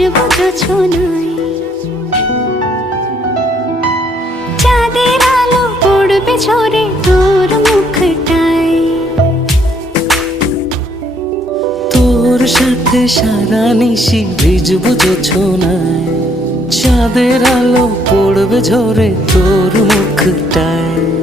ভিজবো জোছনায়। চাঁদের আলো পড়বে ঝরে তোর মুখটায়। তোর সাথে সারা নিশি ভিজবো জোছনায়। চাঁদের আলো পড়বে ঝরে তোর মুখটায়।